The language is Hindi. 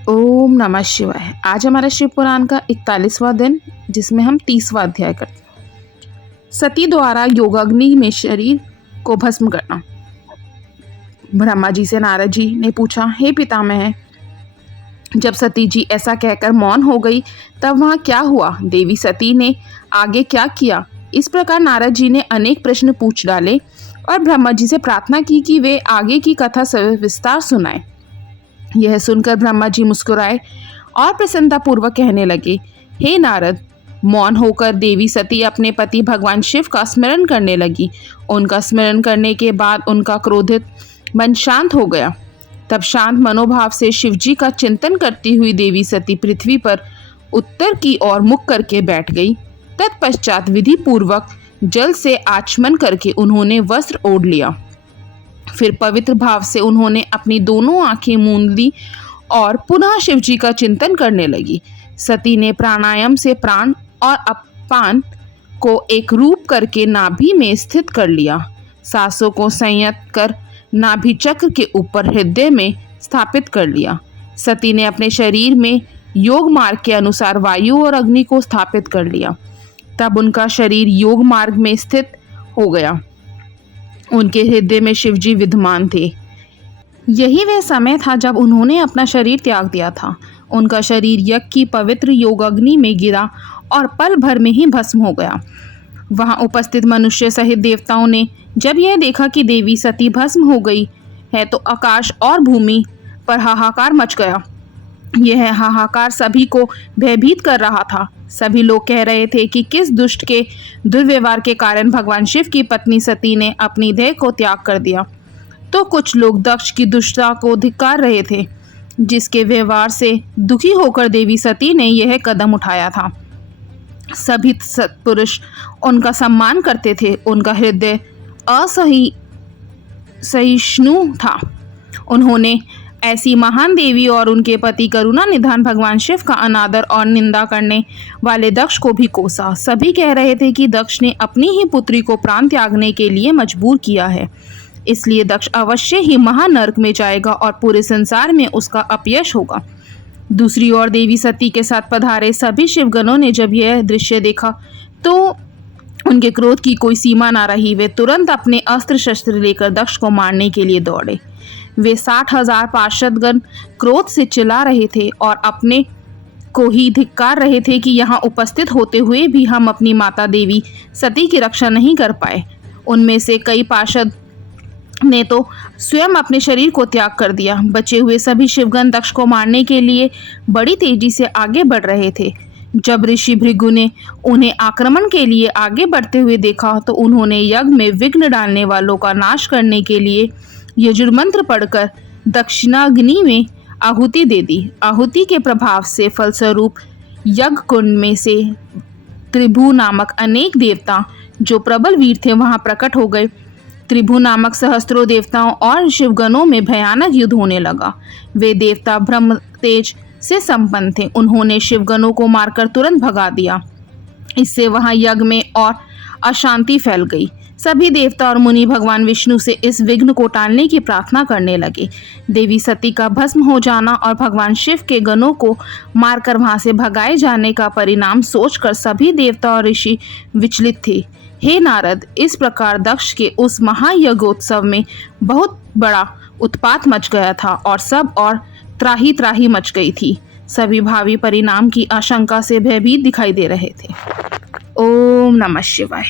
ओम नमः शिवाय। आज हमारा शिव पुराण का 41वां दिन, जिसमें हम 30वां अध्याय करते हैं। सती द्वारा योगाग्नि में शरीर को भस्म करना। ब्रह्मा जी से नारद जी ने पूछा, हे पितामह, जब सती जी ऐसा कहकर मौन हो गई तब वहाँ क्या हुआ? देवी सती ने आगे क्या किया? इस प्रकार नारद जी ने अनेक प्रश्न पूछ डाले और ब्रह्मा जी से प्रार्थना की कि वे आगे की कथा सविस्तार सुनाए। यह सुनकर ब्रह्मा जी मुस्कुराए और प्रसन्नतापूर्वक कहने लगे, हे नारद, मौन होकर देवी सती अपने पति भगवान शिव का स्मरण करने लगी। उनका स्मरण करने के बाद उनका क्रोधित मन शांत हो गया। तब शांत मनोभाव से शिव जी का चिंतन करती हुई देवी सती पृथ्वी पर उत्तर की ओर मुख करके बैठ गई। तत्पश्चात विधि पूर्वक जल से आचमन करके उन्होंने वस्त्र ओढ़ लिया। फिर पवित्र भाव से उन्होंने अपनी दोनों आंखें मूंद ली और पुनः शिव जी का चिंतन करने लगी। सती ने प्राणायाम से प्राण और अपान को एक रूप करके नाभि में स्थित कर लिया। सांसों को संयत कर नाभि चक्र के ऊपर हृदय में स्थापित कर लिया। सती ने अपने शरीर में योग मार्ग के अनुसार वायु और अग्नि को स्थापित कर लिया। तब उनका शरीर योग मार्ग में स्थित हो गया। उनके हृदय में शिवजी विद्यमान थे। यही वह समय था जब उन्होंने अपना शरीर त्याग दिया था। उनका शरीर यज्ञ की पवित्र योगाग्नि में गिरा और पल भर में ही भस्म हो गया। वहां उपस्थित मनुष्य सहित देवताओं ने जब यह देखा कि देवी सती भस्म हो गई है तो आकाश और भूमि पर हाहाकार मच गया। यह हाहाकार सभी को भयभीत कर रहा था। सभी लोग कह रहे थे कि किस दुष्ट के दुर्व्यवहार के कारण भगवान शिव की पत्नी सती ने अपनी देह को त्याग कर दिया। तो कुछ लोग दक्ष की दुष्टता को धिक्कार रहे थे, जिसके व्यवहार से दुखी होकर देवी सती ने यह कदम उठाया था। सभी सत्पुरुष उनका सम्मान करते थे। उनका हृदय असहिष्णु था। उन्होंने ऐसी महान देवी और उनके पति करुणा निधान भगवान शिव का अनादर और निंदा करने वाले दक्ष को भी कोसा। सभी कह रहे थे कि दक्ष ने अपनी ही पुत्री को प्राण त्यागने के लिए मजबूर किया है, इसलिए दक्ष अवश्य ही महानर्क में जाएगा और पूरे संसार में उसका अपयश होगा। दूसरी ओर देवी सती के साथ पधारे सभी शिवगणों ने जब यह दृश्य देखा तो उनके क्रोध की कोई सीमा ना रही। वे तुरंत अपने अस्त्र शस्त्र लेकर दक्ष को मारने के लिए दौड़े। वे 60,000 पार्षदगण क्रोध से चिल्ला रहे थे और अपने को ही धिक्कार रहे थे कि यहाँ उपस्थित होते हुए भी हम अपनी माता देवी सती की रक्षा नहीं कर पाए। उनमें से कई पार्षद ने तो स्वयं अपने शरीर को त्याग कर दिया। बचे हुए सभी शिवगण दक्ष को मारने के लिए बड़ी तेजी से आगे बढ़ रहे थे। जब ऋषि भृगु ने उन्हें आक्रमण के लिए आगे बढ़ते हुए देखा तो उन्होंने यज्ञ में विघ्न डालने वालों का नाश करने के लिए यजुर मंत्र पढ़कर दक्षिणाग्नि में आहुति दे दी। आहुति के प्रभाव से फलस्वरूप यज्ञ कुंड में से त्रिभु नामक अनेक देवता जो प्रबल वीर थे वहां प्रकट हो गए। त्रिभु नामक सहस्त्रों देवताओं और शिवगणों में भयानक युद्ध होने लगा। वे देवता ब्रह्म तेज से संपन्न थे। उन्होंने शिवगणों को मारकर तुरंत भगा दिया। इससे वहां यज्ञ में और अशांति फैल गई। सभी देवता और मुनि भगवान विष्णु से इस विघ्न को टालने की प्रार्थना करने लगे। देवी सती का भस्म हो जाना और भगवान शिव के गणों को मारकर वहां से भगाए जाने का परिणाम सोचकर सभी देवता और ऋषि विचलित थे। हे नारद, इस प्रकार दक्ष के उस महायज्ञोत्सव में बहुत बड़ा उत्पात मच गया था और सब और त्राही त्राही मच गई थी। सभी भावी परिणाम की आशंका से भयभीत दिखाई दे रहे थे। ओम नमः शिवाय।